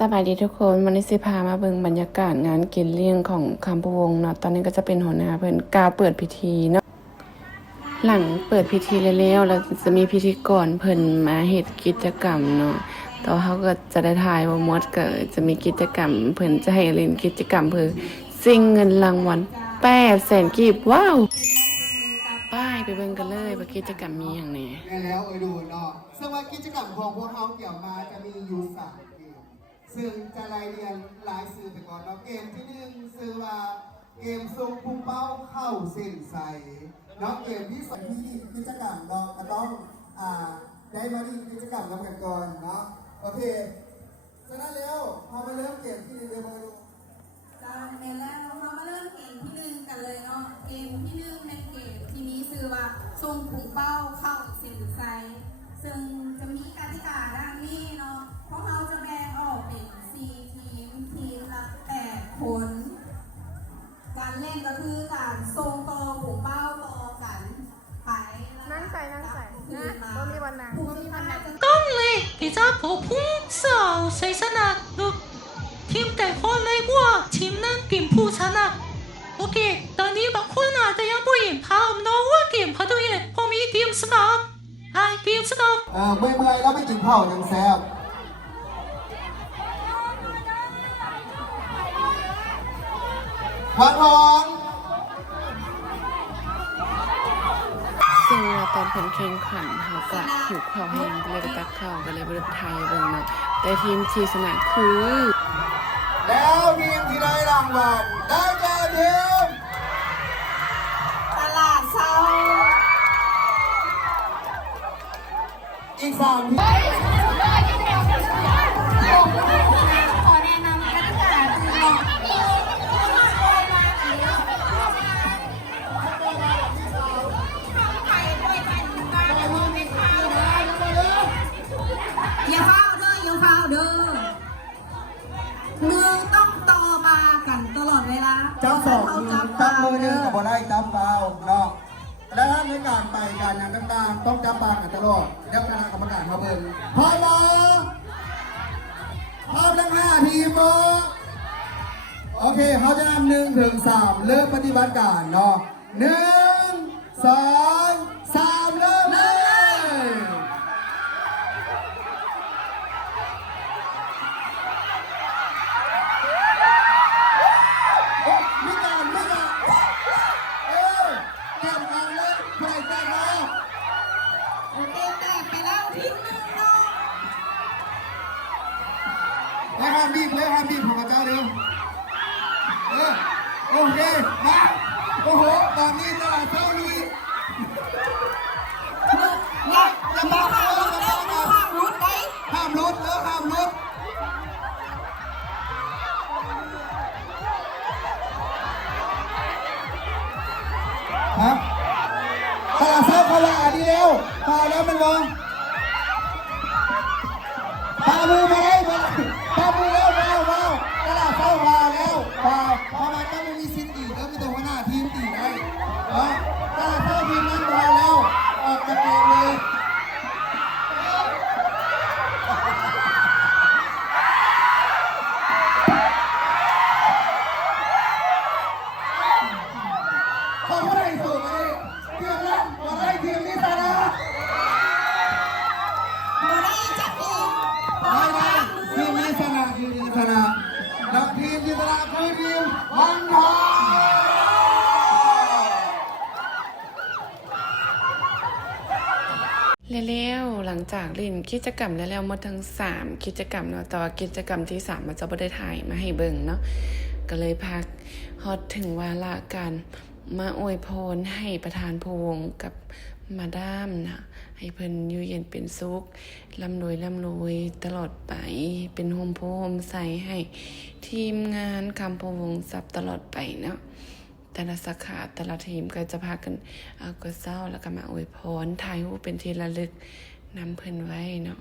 สบายดีทุกคนวันนี้สิพามาเบิ่งบรรยากาศงานกินเลี้ยงของคำพวงเนาะตอนนี้ก็จะเป็นหัวหน้าเพิ่นกล่าวเปิดพิธีเนาะหลังเปิดพิธีแล้วจะมีพิธีกรเพิ่นมาเฮ็ดกิจกรรมเนาะต่อเขาก็จะได้ถ่ายว่ามดก็จะมีกิจกรรมเพิ่นจะให้เล่นกิจกรรมเพื่อซิ่งเงินรางวัล800,000กีบว้าวป้ายไปเบิ่งกันเลยว่ากิจกรรมมีอย่างไหนแล้วดูเนาะซึ่งว่ากิจกรรมของพวกเขาเกี่ยวมาจะมีอยู่3เกมซึ่งจะรายเรียนหลายสื่อไปก่อนเนาะเกมที่1ชื่อว่าเกมส่งพุ่งเป้าเข้าเส้นใสเนาะเกมที่2ที่กิจกรรมเนาะก็ต้องได้มาดีกิจกรรมกันก่อนเนาะโอเคฉะนั้นแล้วพอมาเริ่มเกมที่1เดี๋ยวมาดูการเรียนแล้วเรามาเริ่มเกมที่1กันเลยเนาะเกมที่1ในเกมที่มีชื่อว่าส่งพุ่งเป้าเข้าเส้นใสซึ่งจะมีกติกาดังนี้เนาะพวกเราจะแบ่งออกเป็น4ทีมละ8คนการเล่นก็คือการส่งต่อพุ่งเป้าต่อกันไปนั่งใส่นะบ่มีวันนั่งต้องเลย比较普通少谁生啊ลูกทีมแต่คนไม่กว่าทีมนั้นเกมผู้ชนะโอเคตอนนี้บางคนอาจจะยังไม่เห็นภาพน้องว่าเกมเขาตัวเองพอมีทีมสนับทีมสนับเมื่อยแล้วไม่กินข้าวยังแซ่บพัดร้องซึ่งตอนผลแข่งขันเขาก็หิวข้าวแห้งก็เลยไปตักข้าวก็เลยไปไทยเบิ่งเนาะแต่ทีมที่ชนะคือแล้วทีมที่ได้รางวัลได้แก่ทีมตลาดเช้าอีก3ทีมขอแนะนำกติกาคืออย่าเฝ้าเด้อมือต้องต่อมากันตลอดเวลาจับ2มือจับมือ1กับบอลได้จับเปล่าเนาะและถ้าในการไปการงานต่างๆต้องจับปากกันตลอดแล้วคณะกรรมการมาเบิ่งพร้อมมั้ยพร้อมทั้ง5ทีมมั้ยโอเคเขาจะนำ1 ถึง 3เริ่มปฏิบัติการเนาะ1 2 3เริ่มเลยห้ามบีบของอาจารย์เร็วโอเคมาโอ้โหตอนนี้ตลาดเช้าลุยอย่ามาห้ามรุดห้ามรุดฮะตลาดเช้าเขาละดีเร็วพาแล้วมันลงพามือมาเลยพามือแล้วว้าวตลาดเข้ามาแล้วพอมาต้องมีสิทธิ์อีกแล้วมีตัวหัวหน้าทีมตีได้ตลาดเข้าทีมนั้นพอแล้วออกจากเกมเลยขอผู้ใดสูงเลยเทียมแล้วขอให้ทีมนี้ชนะทีมนี้ชนะแล้วทีมที่ชนะคือทีมวังทองแล้วหลังจากเล่นกิจกรรมแล้วหมดทั้ง3กิจกรรมเนาะแต่ว่ากิจกรรมที่3มันจะบ่ได้ถ่ายมาให้เบิ่งเนาะก็เลยพักฮอดถึงวาระการมาอวยพรให้ประธานพวงกับมาดามนะให้เพิ่นอยู่เย็นเป็นสุขร่ำรวยตลอดไปเป็นโฮมโพมใส่ให้ทีมงานคำพวงทรัพย์ตลอดไปเนาะแต่ละสาขาแต่ละทีมก็จะพากันเอากระเซ้าแล้วก็มาอวยพรถ่ายรูปเป็นที่ระลึกนำเพิ่นไว้เนาะ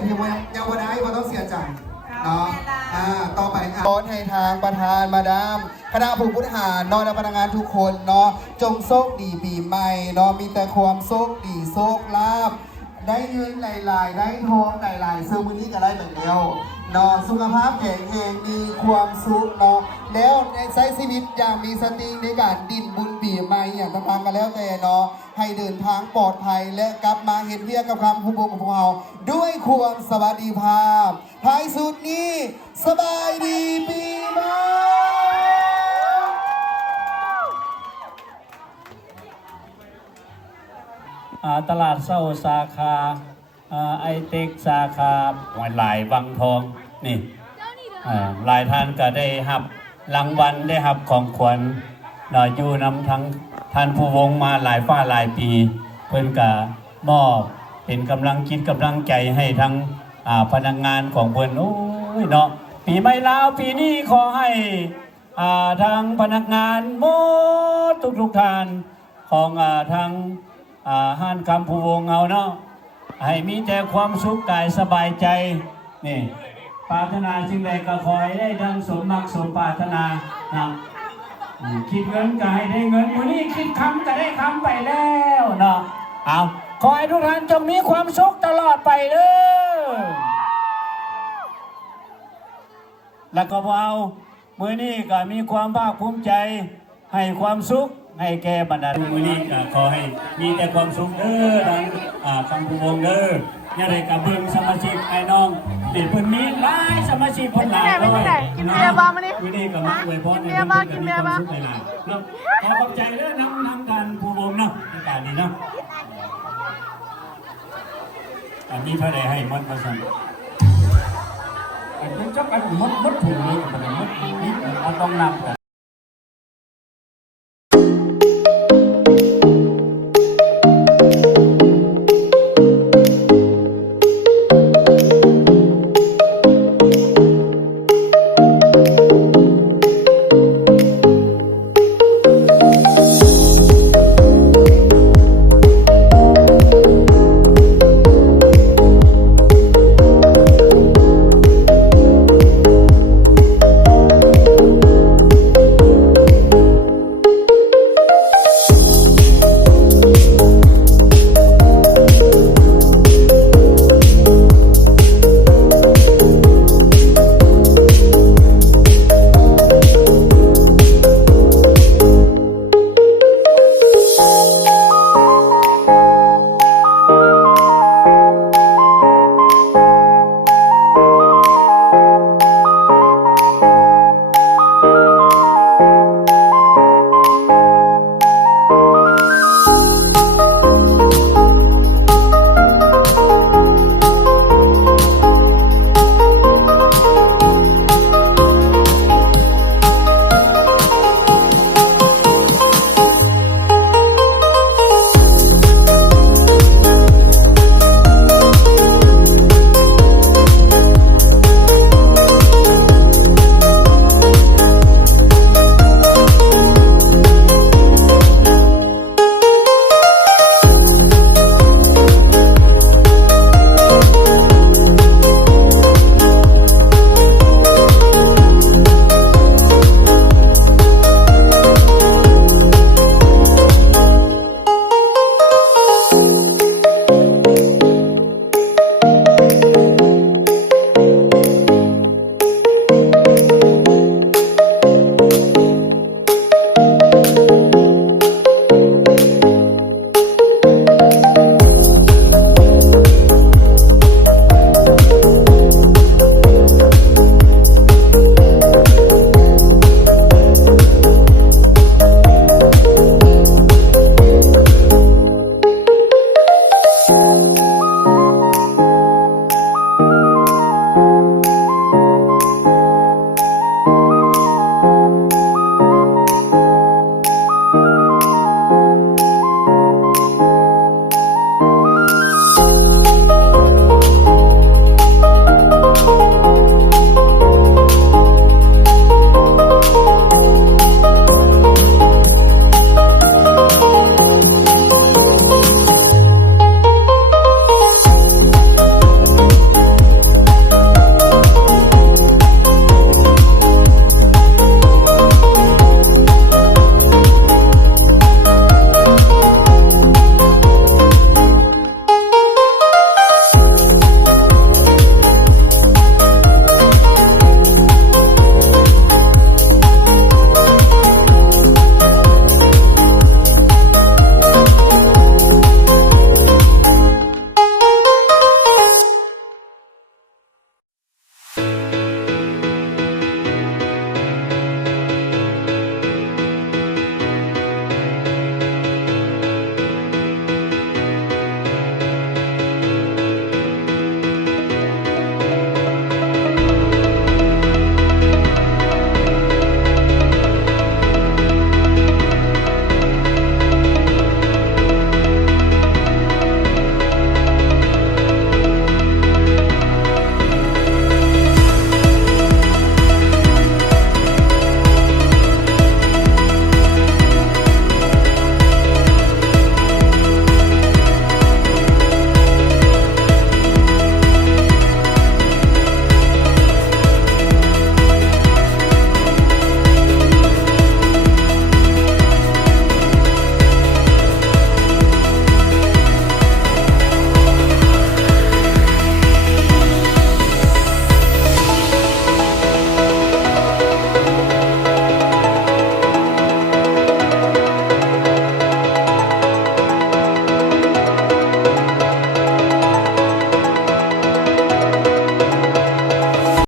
ที่ยังบ่ได้บ่ต้องเสียใจเนาะต่อไปขอให้ทางประธานมาดามคณะผู้บริหารเนาะและพนักงานทุกคนเนาะจงโชคดีปีใหม่เนาะมีแต่ความโชคดีโชคลาภได้เงินหลายๆได้ทองหลายๆซื้อมื้อนี้ก็ได้แบบเดียวเนาะสุขภาพแข็งแรงมีความสุขเนาะแล้วในใช้ชีวิตอย่างมีสติในการดิ้นบุญปีใหม่อย่างต่างๆกันแล้วแต่เนาะให้เดินทางปลอดภัยและกลับมาเฮ็ดเวียกกับความภูมิของพวกเราด้วยความสวัสดิภาพท้ายสุดนี้สบายดีปีใหม่ตลาดเศร้าสาขาไอเต็กสาขาหลายวังทองนี่หลายท่านก็ได้หับรางวัลได้หับของขวัญอยู่นำทั้งท่านผู้วงมาหลายฝ้าหลายปีเพิ่นก็มอบเป็นกำลังคิดกำลังใจให้ทั้งพนักงานของเพิ่นโอ้ยเนาะปีใหม่ลาวปีนี้ขอให้ทางพนักงานหมดทุกท่านของทางห้านคำผู้วงเอาเนาะให้มีแต่ความสุขกายสบายใจนี่ปรารถนาสิ่งใดก็ขอให้ได้ดังสมมักสมปรารถนานะคิดเงินก็ให้ได้เงินวันนี้คิดคำก็ได้คำไปแล้วเนาะเอาขอให้ทุกท่านจงมีความสุขตลอดไปเด้อแล้วก็เอามื้อนี้ก็มีความภาคภูมิใจให้ความสุขให้แก่บรรดามื้อนี้ก็ขอให้มีแต่ความสุขเด้อดังคำผู้วงเด้ออย่าได้กับเบิ่งสมาชิกไอ้น้องนี่เพิ่นมีหลายสมาชิกเพิ่นหลายเลยกินเบียร์บ่มื้อนี้ก็มาอวยพรให้เพิ่นมีความสุขหลายๆเนาะขอขอบใจเด้อนำการผู้วงเนาะในการนี้เนาะอันนี้เท่าใดให้หมดบ่ซั่นอันนี้จักอันหมดถุงเลยมันหมดนิดเอาต้องนับกัน